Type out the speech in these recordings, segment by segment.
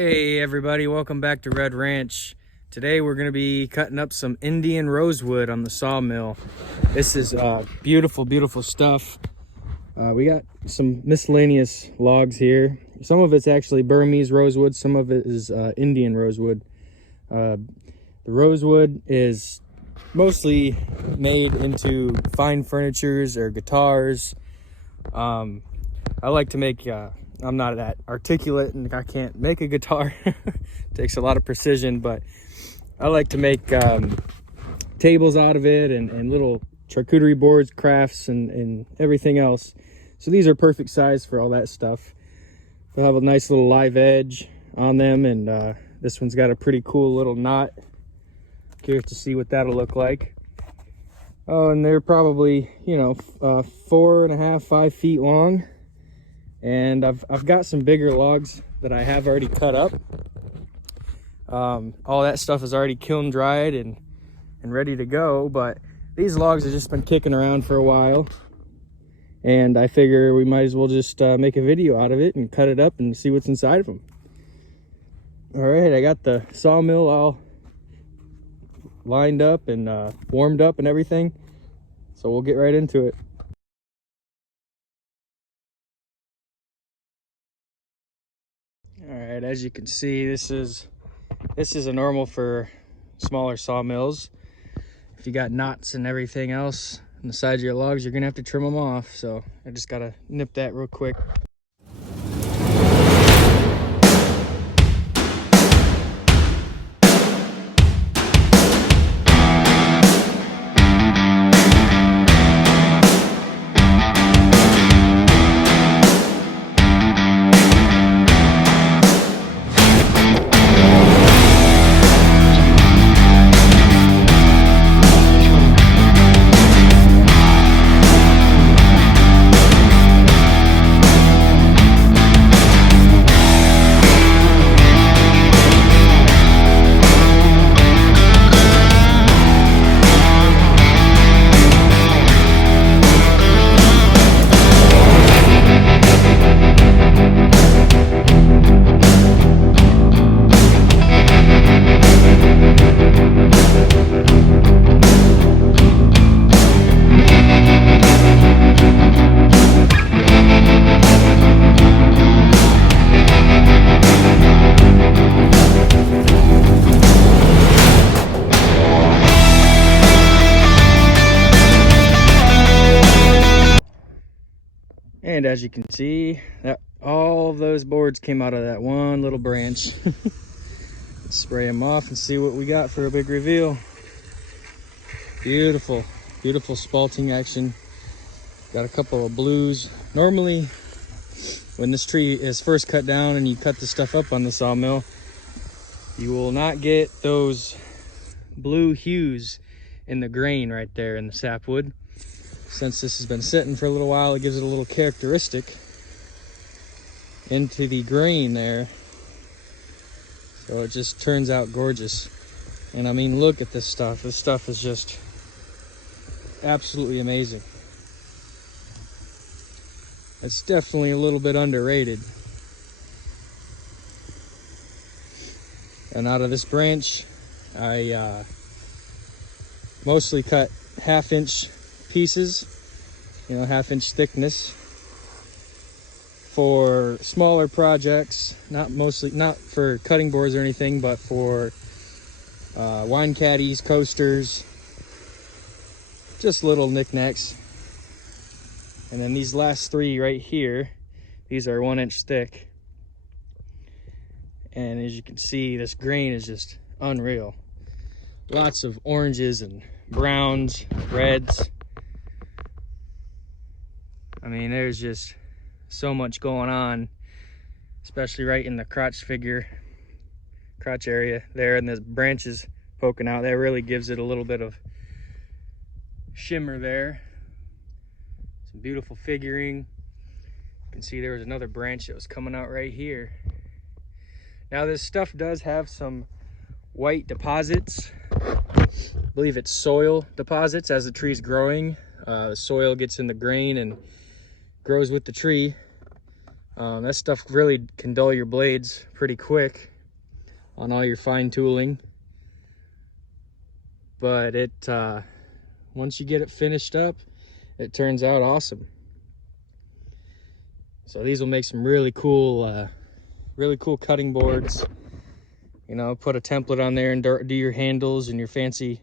Hey everybody, welcome back to Red Ranch. Today we're going to be cutting up some Indian rosewood on the sawmill. This is beautiful stuff. We got some miscellaneous logs here. Some of it's actually Burmese rosewood, some of it is Indian rosewood. The rosewood is mostly made into fine furnitures or guitars. I like to make I'm not that articulate and I can't make a guitar. Takes a lot of precision, but I like to make tables out of it and little charcuterie boards, crafts, and everything else. So these are perfect size for all that stuff. They'll have a nice little live edge on them, and this one's got a pretty cool little knot. Curious to see what that'll look like. Oh, and they're probably, 4.5, 5 feet long. And I've got some bigger logs that I have already cut up. All that stuff is already kiln dried and ready to go, but these logs have just been kicking around for a while, and I figure we might as well just make a video out of it and cut it up and see what's inside of them. All right, I got the sawmill all lined up and warmed up and everything, so we'll get right into it. All right, as you can see, this is a normal for smaller sawmills. If you got knots and everything else on the sides of your logs, you're gonna have to trim them off. So I just gotta nip that real quick. And as you can see, all of those boards came out of that one little branch. Let's spray them off and see what we got for a big reveal. Beautiful spalting action. Got a couple of blues. Normally, when this tree is first cut down and you cut the stuff up on the sawmill, you will not get those blue hues in the grain right there in the sapwood. Since this has been sitting for a little while, it gives it a little characteristic into the grain there. So it just turns out gorgeous. And I mean, look at this stuff. This stuff is just absolutely amazing. It's definitely a little bit underrated. And out of this branch, I mostly cut 1/2-inch pieces, 1/2-inch thickness, for smaller projects, not for cutting boards or anything, but for wine caddies, coasters, just little knickknacks. And then these last 3 right here, these are 1-inch thick, and as you can see, this grain is just unreal. Lots of oranges and browns, reds. I mean, there's just so much going on, especially right in the crotch area there, and the branches poking out. That really gives it a little bit of shimmer there. Some beautiful figuring. You can see there was another branch that was coming out right here. Now this stuff does have some white deposits. I believe it's soil deposits. As the tree's growing, the soil gets in the grain and grows with the tree. That stuff really can dull your blades pretty quick on all your fine tooling. But it once you get it finished up, it turns out awesome. So these will make some really cool cutting boards. You know, put a template on there and do your handles and your fancy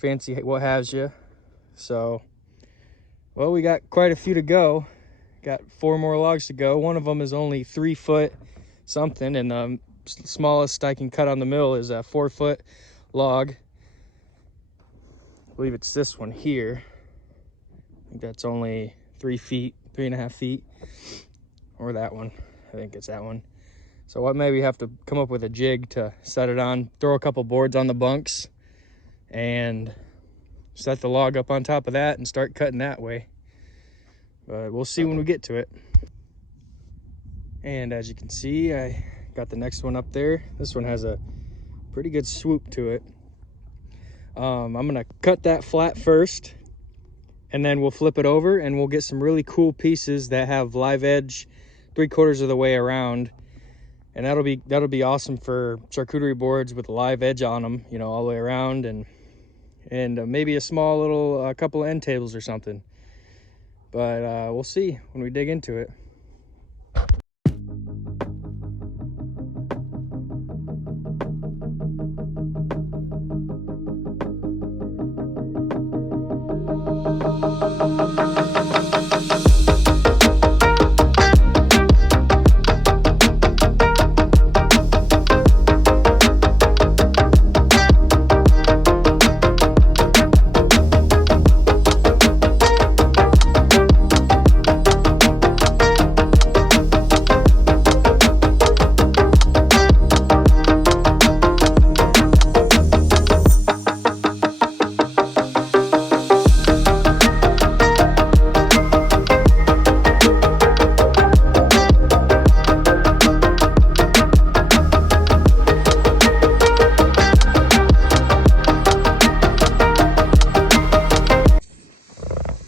what have you. So, well, we got quite a few to go. Got 4 more logs to go. One of them is only 3 foot something, and the smallest I can cut on the mill is a 4 foot log. I believe it's this one here. I think that's only 3.5 feet, or that one. I think it's that one. So what, maybe have to come up with a jig to set it on, throw a couple boards on the bunks, and set the log up on top of that and start cutting that way. But we'll see when we get to it. And as you can see, I got the next one up there. This one has a pretty good swoop to it. I'm gonna cut that flat first, and then we'll flip it over and we'll get some really cool pieces that have live edge 3/4 of the way around. And that'll be awesome for charcuterie boards with live edge on them, you know, all the way around, and maybe a small little couple of end tables or something. But we'll see when we dig into it.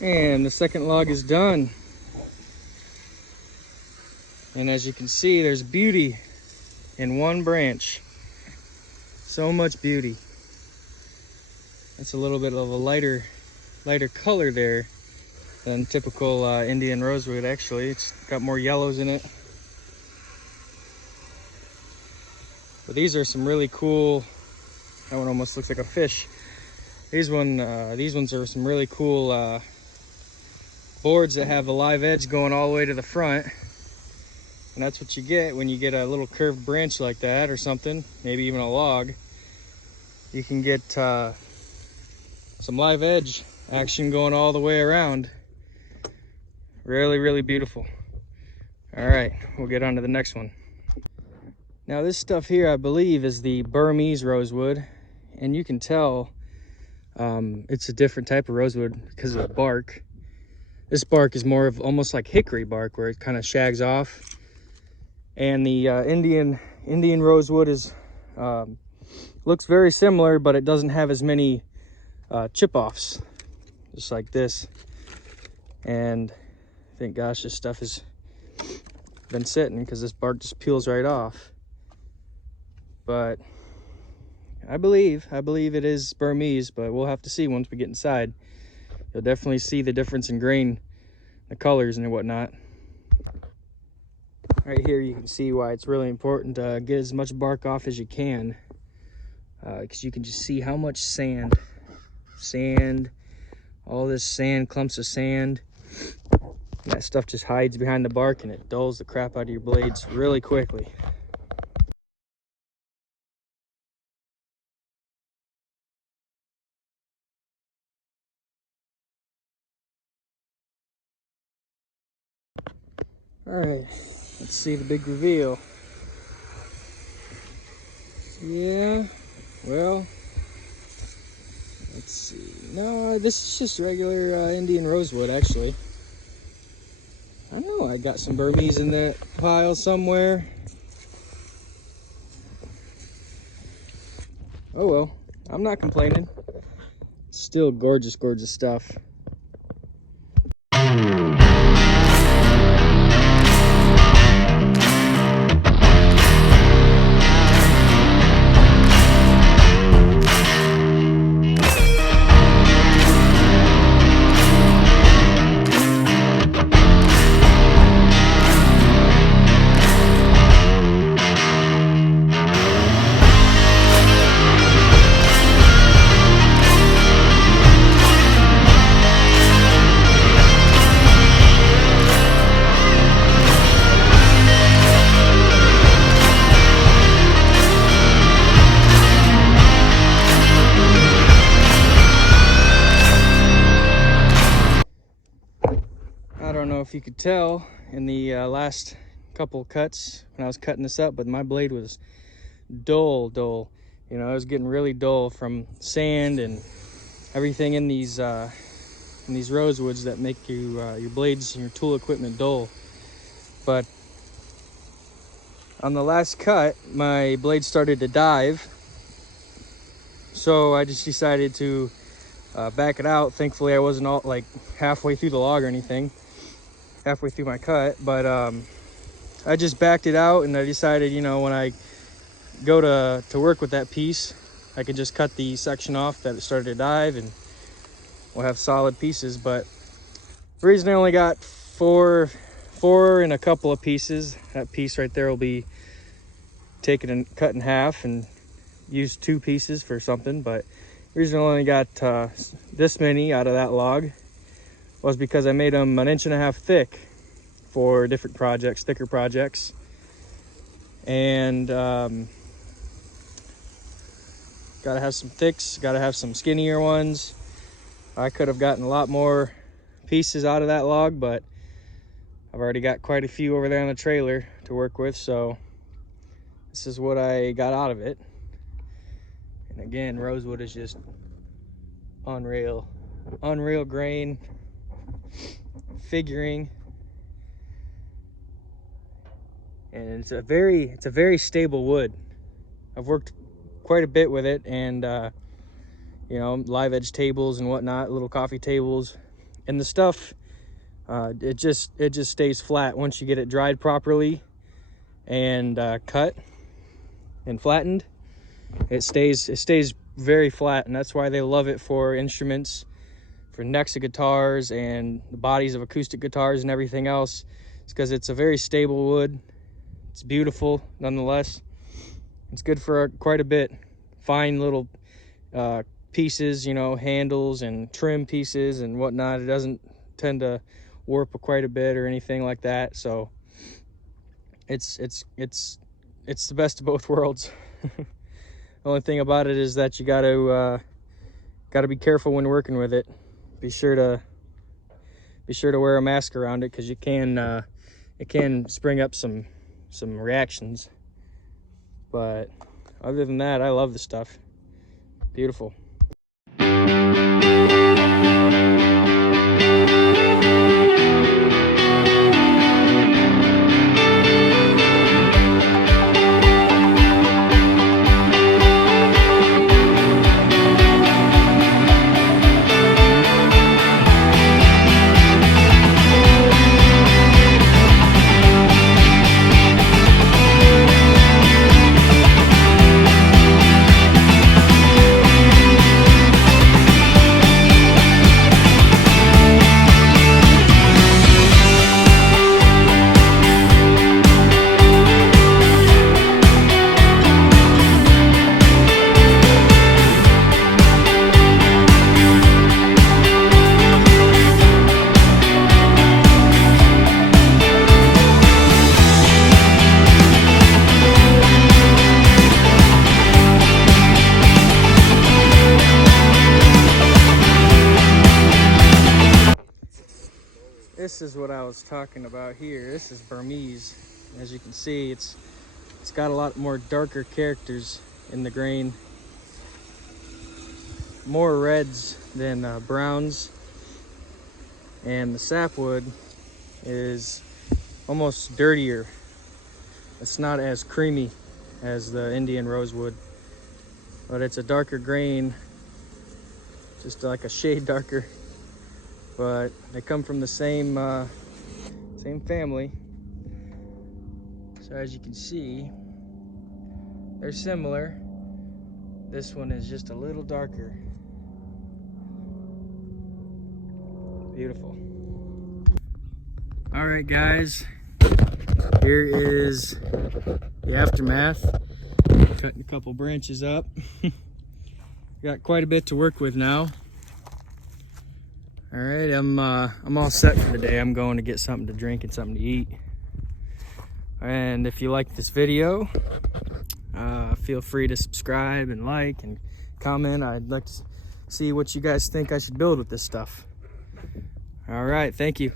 And the second log is done. And as you can see, there's beauty in one branch. So much beauty. That's a little bit of a lighter color there than typical Indian rosewood. Actually, it's got more yellows in it. But these are some really cool. That one almost looks like a fish. These ones are some really cool boards that have the live edge going all the way to the front. And that's what you get when you get a little curved branch like that, or something, maybe even a log. You can get some live edge action going all the way around. Really beautiful. All right, we'll get on to the next one. Now this stuff here, I believe, is the Burmese rosewood, and you can tell it's a different type of rosewood because of the bark. This bark is more of almost like hickory bark, where it kind of shags off. And the Indian rosewood is looks very similar, but it doesn't have as many chip-offs, just like this. And thank gosh this stuff has been sitting, because this bark just peels right off. But I believe it is Burmese, but we'll have to see once we get inside. You'll definitely see the difference in grain, the colors and whatnot. Right here you can see why it's really important to get as much bark off as you can, because you can just see how much sand, all this sand, clumps of sand. And that stuff just hides behind the bark, and it dulls the crap out of your blades really quickly. All right, let's see the big reveal. Yeah, well, let's see. No, this is just regular Indian rosewood, actually. I know I got some Burmese in that pile somewhere. Oh well, I'm not complaining. It's still gorgeous stuff. if you could tell in the last couple cuts when I was cutting this up, but my blade was dull. You know, it was getting really dull from sand and everything in these rosewoods that make you your blades and your tool equipment dull. But on the last cut, my blade started to dive, so I just decided to back it out. Thankfully, I wasn't all like halfway through the log or anything, halfway through my cut, but I just backed it out, and I decided, you know, when I go to work with that piece, I could just cut the section off that it started to dive, and we'll have solid pieces. But the reason I only got four and a couple of pieces, that piece right there will be taken and cut in half and use 2 pieces for something. But the reason I only got this many out of that log was because I made them 1.5 inches thick for different projects, thicker projects. And gotta have some thicks, gotta have some skinnier ones. I could have gotten a lot more pieces out of that log, but I've already got quite a few over there on the trailer to work with, so this is what I got out of it. And again, rosewood is just unreal grain, figuring, and it's a very stable wood. I've worked quite a bit with it, and you know, live edge tables and whatnot, little coffee tables, and the stuff, it just stays flat once you get it dried properly and cut and flattened. It stays very flat, and that's why they love it for instruments, for necks of guitars and the bodies of acoustic guitars and everything else. It's because it's a very stable wood. It's beautiful nonetheless. It's good for quite a bit. Fine little pieces, you know, handles and trim pieces and whatnot. It doesn't tend to warp quite a bit or anything like that. So it's the best of both worlds. The only thing about it is that you gotta be careful when working with it. Be sure to wear a mask around it, because it can spring up some reactions. But other than that, I love the stuff. Beautiful. This is what I was talking about here. This is Burmese. As you can see, it's got a lot more darker characters in the grain. More reds than browns. And the sapwood is almost dirtier. It's not as creamy as the Indian rosewood, but it's a darker grain, just like a shade darker. But they come from the same family. So as you can see, they're similar. This one is just a little darker. Beautiful. All right, guys, here is the aftermath. Cutting a couple branches up. Got quite a bit to work with now. All right, I'm all set for the day. I'm going to get something to drink and something to eat. And if you like this video, feel free to subscribe and like and comment. I'd like to see what you guys think I should build with this stuff. All right, thank you.